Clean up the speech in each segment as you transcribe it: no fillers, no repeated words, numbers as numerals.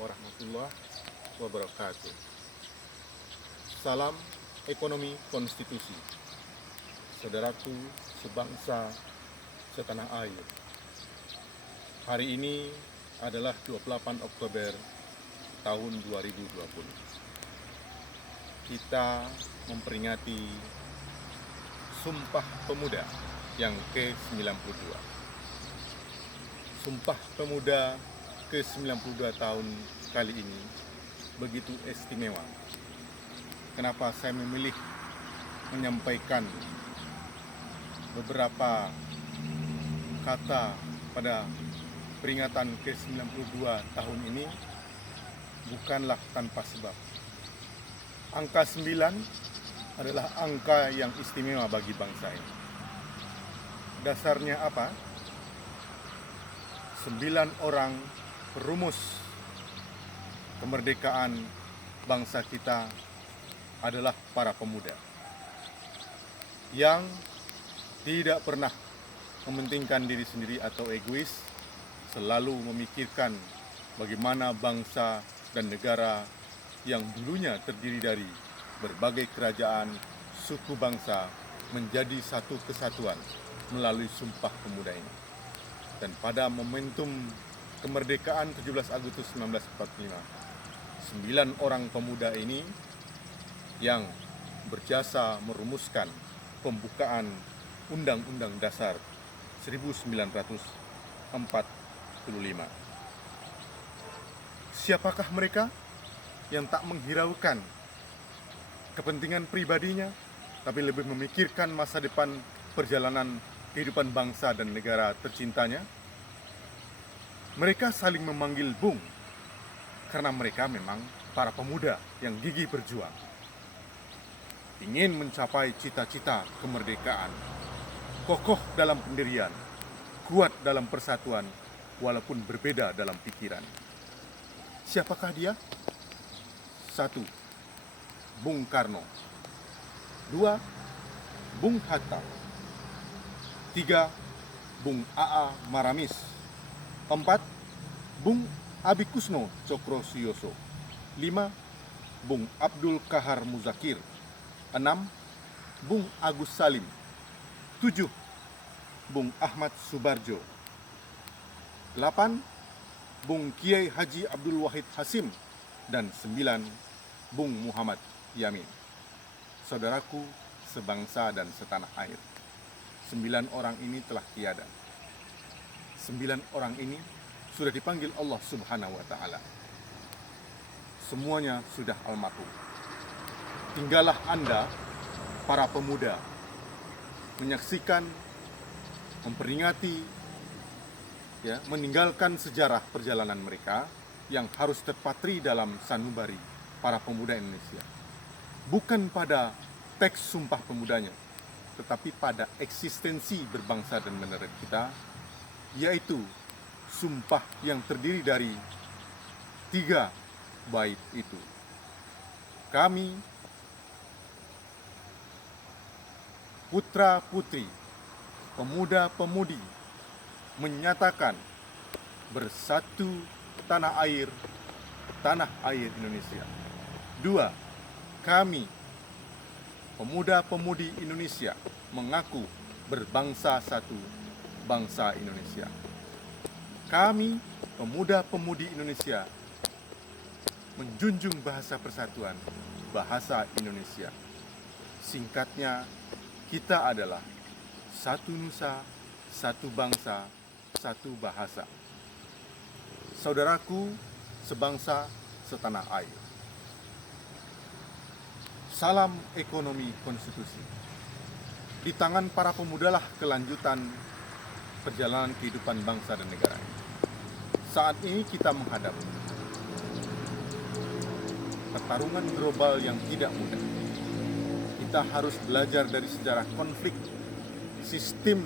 warahmatullahi wabarakatuh. Salam ekonomi konstitusi, saudaraku sebangsa setanah air. Hari ini adalah 28 Oktober tahun 2020. Kita memperingati Sumpah Pemuda yang ke-92. Sumpah Pemuda ke-92 tahun kali ini begitu istimewa. Kenapa saya memilih menyampaikan beberapa kata pada peringatan ke-92 tahun ini? Bukanlah tanpa sebab. Angka 9 adalah angka yang istimewa bagi bangsa ini. Dasarnya apa? 9 orang perumus kemerdekaan bangsa kita adalah para pemuda yang tidak pernah mementingkan diri sendiri atau egois, selalu memikirkan bagaimana bangsa dan negara yang dulunya terdiri dari berbagai kerajaan, suku bangsa menjadi satu kesatuan melalui Sumpah Pemuda ini. Dan pada momentum kemerdekaan 17 Agustus 1945, 9 orang pemuda ini yang berjasa merumuskan pembukaan Undang-Undang Dasar 1945. Siapakah mereka yang tak menghiraukan kepentingan pribadinya, tapi lebih memikirkan masa depan perjalanan kehidupan bangsa dan negara tercintanya? Mereka saling memanggil Bung, karena mereka memang para pemuda yang gigih berjuang, ingin mencapai cita-cita kemerdekaan, kokoh dalam pendirian, kuat dalam persatuan, walaupun berbeda dalam pikiran. Siapakah dia? 1. Bung Karno. 2. Bung Hatta. 3. Bung A.A. Maramis. 4. Bung Abikusno Cokrosiyoso. 5. Bung Abdul Kahar Muzakir. 6. Bung Agus Salim. 7. Bung Ahmad Subarjo. 8. Bung Kiai Haji Abdul Wahid Hasim. Dan 9. Bung Muhammad Yamin. Saudaraku sebangsa dan setanah air, 9 orang ini telah tiada. 9 orang ini sudah dipanggil Allah Subhanahu wa Ta'ala. Semuanya sudah almarhum. Tinggallah Anda, para pemuda, menyaksikan, memperingati, meninggalkan sejarah perjalanan mereka yang harus terpatri dalam sanubari para pemuda Indonesia. Bukan pada teks Sumpah Pemudanya, tetapi pada eksistensi berbangsa dan bernegara kita, yaitu sumpah yang terdiri dari 3 bait itu. Kami, putra-putri, pemuda-pemudi, menyatakan bersatu tanah air Indonesia. 2. Kami, pemuda-pemudi Indonesia, mengaku berbangsa satu, bangsa Indonesia. Kami, pemuda-pemudi Indonesia, menjunjung bahasa persatuan, bahasa Indonesia. Singkatnya, kita adalah satu nusa, satu bangsa, satu bahasa. Saudaraku sebangsa setanah air, salam ekonomi konstitusi. Di tangan para pemudalah kelanjutan perjalanan kehidupan bangsa dan negara. Saat ini kita menghadapi pertarungan global yang tidak mudah. Kita harus belajar dari sejarah konflik, sistem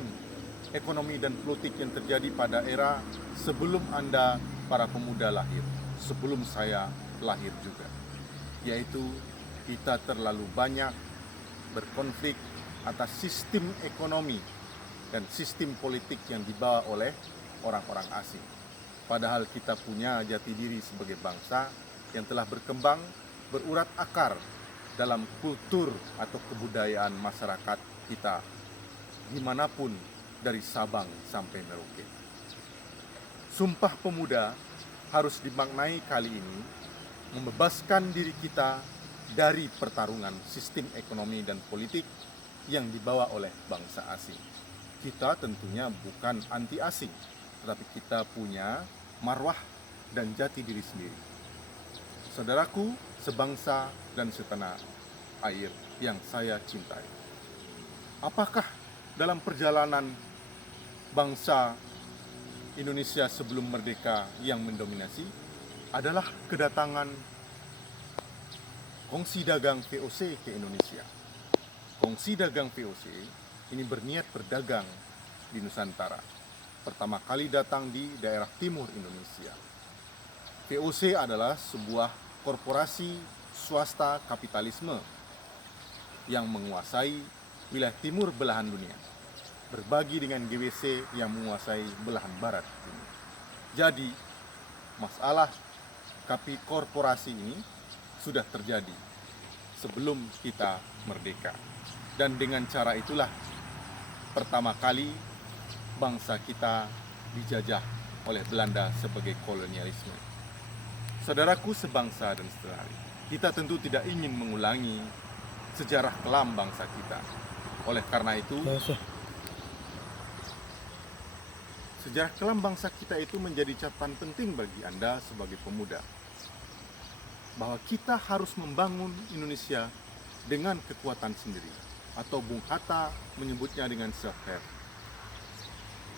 ekonomi dan politik yang terjadi pada era sebelum Anda para pemuda lahir, sebelum saya lahir juga, yaitu kita terlalu banyak berkonflik atas sistem ekonomi dan sistem politik yang dibawa oleh orang-orang asing. Padahal kita punya jati diri sebagai bangsa yang telah berkembang, berurat akar dalam kultur atau kebudayaan masyarakat kita dimanapun dari Sabang sampai Merauke. Sumpah Pemuda harus dimaknai kali ini membebaskan diri kita dari pertarungan sistem ekonomi dan politik yang dibawa oleh bangsa asing. Kita tentunya bukan anti asing, tetapi kita punya marwah dan jati diri sendiri. Saudaraku, sebangsa dan setanah air yang saya cintai. Apakah dalam perjalanan bangsa Indonesia sebelum merdeka yang mendominasi adalah kedatangan kongsi dagang VOC ke Indonesia. Kongsi dagang VOC ini berniat berdagang di Nusantara. Pertama kali datang di daerah timur Indonesia. VOC adalah sebuah korporasi swasta kapitalisme yang menguasai wilayah timur belahan dunia, berbagi dengan GWC yang menguasai belahan barat dunia. Jadi, masalah korporasi ini sudah terjadi sebelum kita merdeka. Dan dengan cara itulah pertama kali bangsa kita dijajah oleh Belanda sebagai kolonialisme. Saudaraku sebangsa dan setanah air, kita tentu tidak ingin mengulangi sejarah kelam bangsa kita. Oleh karena itu, sejarah kelam bangsa kita itu menjadi catatan penting bagi Anda sebagai pemuda. Bahwa kita harus membangun Indonesia dengan kekuatan sendiri. Atau Bung Hatta menyebutnya dengan self-help.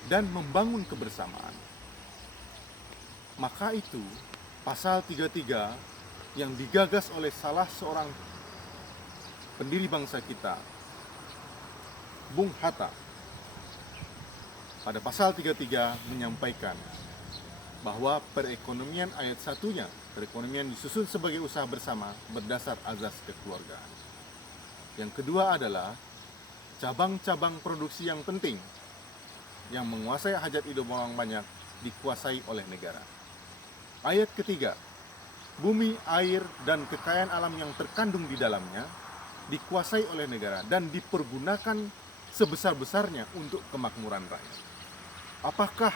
Dan membangun kebersamaan. Maka itu, pasal 33 yang digagas oleh salah seorang pendiri bangsa kita, Bung Hatta, pada pasal 33 menyampaikan bahwa perekonomian ayat satunya, perekonomian disusun sebagai usaha bersama berdasar azas kekeluargaan. Yang kedua adalah cabang-cabang produksi yang penting yang menguasai hajat hidup orang banyak dikuasai oleh negara. Ayat ketiga, bumi, air, dan kekayaan alam yang terkandung di dalamnya dikuasai oleh negara dan dipergunakan sebesar-besarnya untuk kemakmuran rakyat. Apakah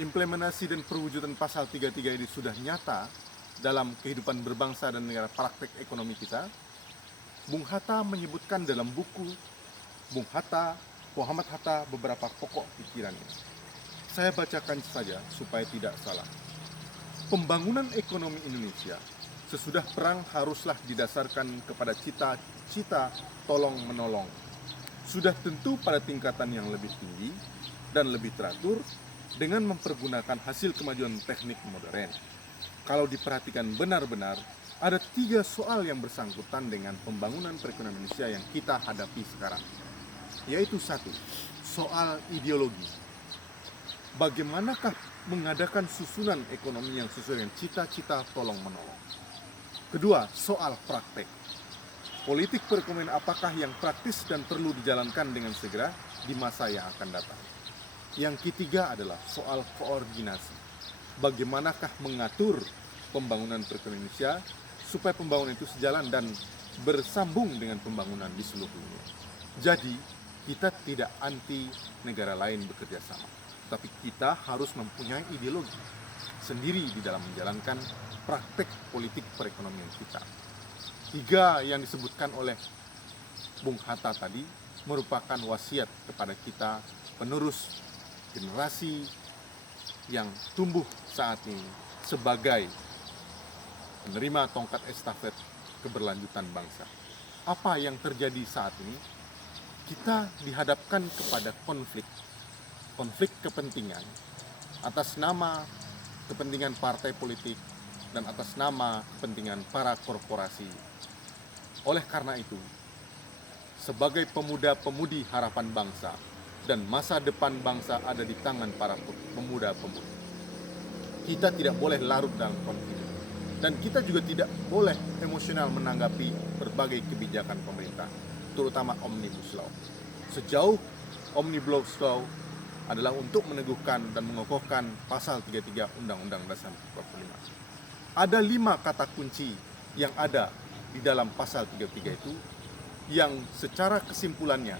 implementasi dan perwujudan pasal 33 ini sudah nyata dalam kehidupan berbangsa dan negara, praktek ekonomi kita? Bung Hatta menyebutkan dalam buku Muhammad Hatta beberapa pokok pikirannya. Saya bacakan saja supaya tidak salah. Pembangunan ekonomi Indonesia sesudah perang haruslah didasarkan kepada cita-cita tolong-menolong. Sudah tentu pada tingkatan yang lebih tinggi dan lebih teratur dengan mempergunakan hasil kemajuan teknik modern. Kalau diperhatikan benar-benar, ada 3 soal yang bersangkutan dengan pembangunan perekonomian Indonesia yang kita hadapi sekarang. Yaitu 1, soal ideologi. Bagaimanakah mengadakan susunan ekonomi yang sesuai dengan cita-cita tolong-menolong? Kedua, soal praktek. Politik perekonomian apakah yang praktis dan perlu dijalankan dengan segera di masa yang akan datang? Yang ketiga adalah soal koordinasi. Bagaimanakah mengatur pembangunan perekonomian Indonesia supaya pembangunan itu sejalan dan bersambung dengan pembangunan di seluruh dunia. Jadi, kita tidak anti negara lain bekerja sama, tapi kita harus mempunyai ideologi sendiri di dalam menjalankan praktek politik perekonomian kita. 3 yang disebutkan oleh Bung Hatta tadi merupakan wasiat kepada kita penerus generasi yang tumbuh saat ini sebagai menerima tongkat estafet keberlanjutan bangsa. Apa yang terjadi saat ini? Kita dihadapkan kepada konflik kepentingan atas nama kepentingan partai politik dan atas nama kepentingan para korporasi. Oleh karena itu, sebagai pemuda-pemudi harapan bangsa dan masa depan bangsa ada di tangan para pemuda-pemudi, kita tidak boleh larut dalam konflik. Dan kita juga tidak boleh emosional menanggapi berbagai kebijakan pemerintah, terutama Omnibus Law. Sejauh Omnibus Law adalah untuk meneguhkan dan mengokohkan pasal 33 Undang-Undang Dasar 45. Ada 5 kata kunci yang ada di dalam pasal 33 itu yang secara kesimpulannya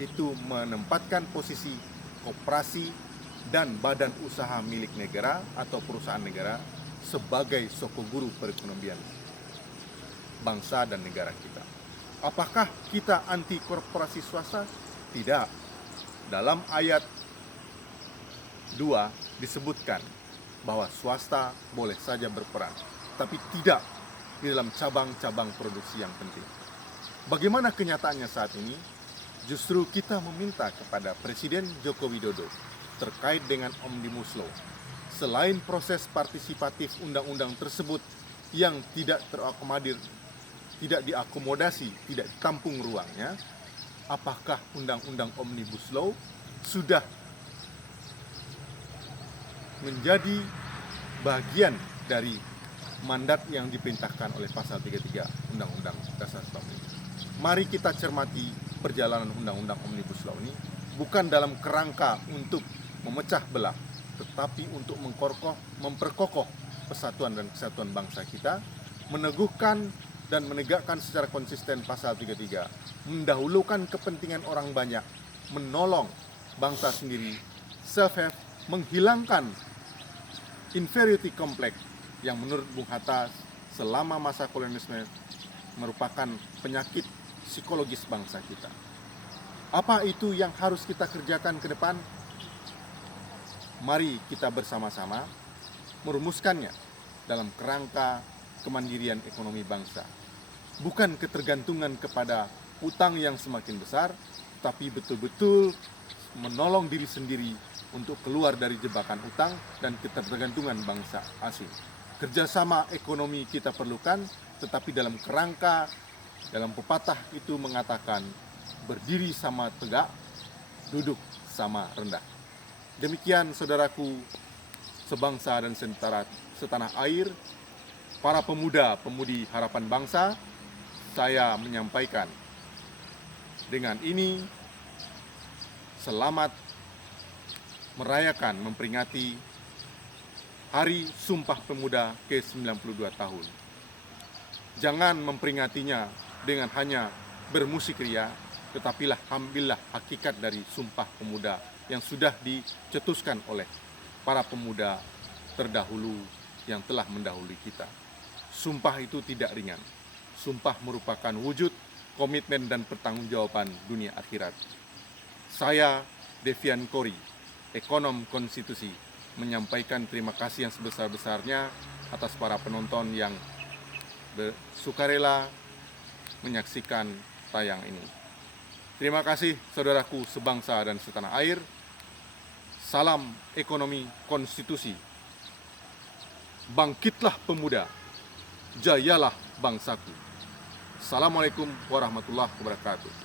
itu menempatkan posisi koperasi dan badan usaha milik negara atau perusahaan negara sebagai sokoguru perekonomian bangsa dan negara kita. Apakah kita anti korporasi swasta? Tidak. Dalam ayat 2 disebutkan bahwa swasta boleh saja berperan, tapi tidak di dalam cabang-cabang produksi yang penting. Bagaimana kenyataannya saat ini? Justru kita meminta kepada Presiden Joko Widodo terkait dengan Omnibus Law. Selain proses partisipatif undang-undang tersebut yang tidak terakomodir, tidak diakomodasi, tidak ditampung ruangnya, apakah undang-undang Omnibus Law sudah menjadi bagian dari mandat yang diperintahkan oleh pasal 33 Undang-Undang Dasar 45. Mari kita cermati perjalanan Undang-Undang Omnibus Law ini bukan dalam kerangka untuk memecah belah, tetapi untuk memperkokoh persatuan dan kesatuan bangsa kita, meneguhkan dan menegakkan secara konsisten pasal 33, mendahulukan kepentingan orang banyak, menolong bangsa sendiri, self-help, menghilangkan inferiority complex yang menurut Bung Hatta selama masa kolonialisme merupakan penyakit psikologis bangsa kita. Apa itu yang harus kita kerjakan ke depan? Mari kita bersama-sama merumuskannya dalam kerangka kemandirian ekonomi bangsa. Bukan ketergantungan kepada utang yang semakin besar, tapi betul-betul menolong diri sendiri untuk keluar dari jebakan utang dan ketergantungan bangsa asing. Kerjasama ekonomi kita perlukan, tetapi dalam kerangka, dalam pepatah itu mengatakan berdiri sama tegak, duduk sama rendah. Demikian saudaraku sebangsa dan setanah air, para pemuda-pemudi harapan bangsa, saya menyampaikan dengan ini selamat merayakan, memperingati Hari Sumpah Pemuda ke-92 tahun. Jangan memperingatinya dengan hanya bermusik ria, tetapilah ambillah hakikat dari Sumpah Pemuda yang sudah dicetuskan oleh para pemuda terdahulu yang telah mendahului kita. Sumpah itu tidak ringan. Sumpah merupakan wujud komitmen dan pertanggungjawaban dunia akhirat. Saya, Devian Kori, ekonom konstitusi, menyampaikan terima kasih yang sebesar-besarnya atas para penonton yang sukarela menyaksikan tayang ini. Terima kasih saudaraku sebangsa dan setanah air. Salam ekonomi konstitusi. Bangkitlah pemuda, jayalah bangsaku. Assalamualaikum warahmatullahi wabarakatuh.